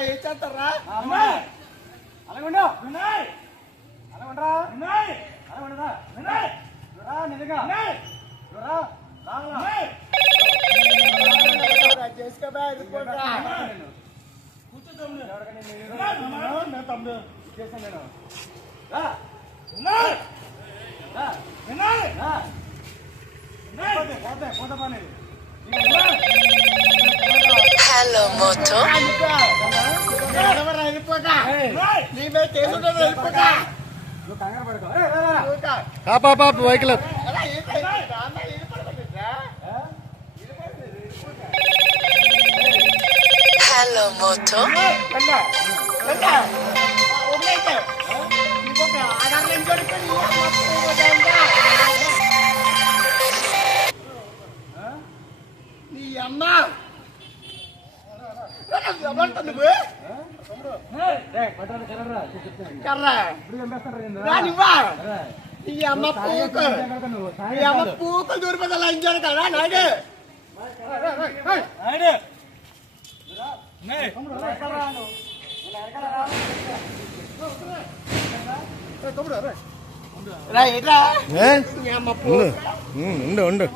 ఏం చేస్తారా అలాగుండు వినయ్ అలాగుండ్రా వినయ్ అలాగుండదా వినయ్ రా నిజంగా వినయ్ రా రాంగా చేసుకోబా వెళ్ళిపోతా కూర్చో తమ్ముడు ఎవరికైనా నేను తమ్ముడు చేశాను నేను రా వినయ్ రా వినయ్ రా వినయ్ పోతే పని Hello, Moto. వెళ్ళిపోతా నీ మీద చేసుకుంటే వెళ్ళిపోతా నువ్వు కంగారు పడుకో పాప వెహికల్ Hello, Moto. నీ అమ్మ నువ్వు కర్రా రానివ్వా నీ అమ్మ పూకలు నీ అమ్మ పూకలు దూరిపోతా లంచాడు కదా నాయుడు రా నీ అమ్మ ఉండు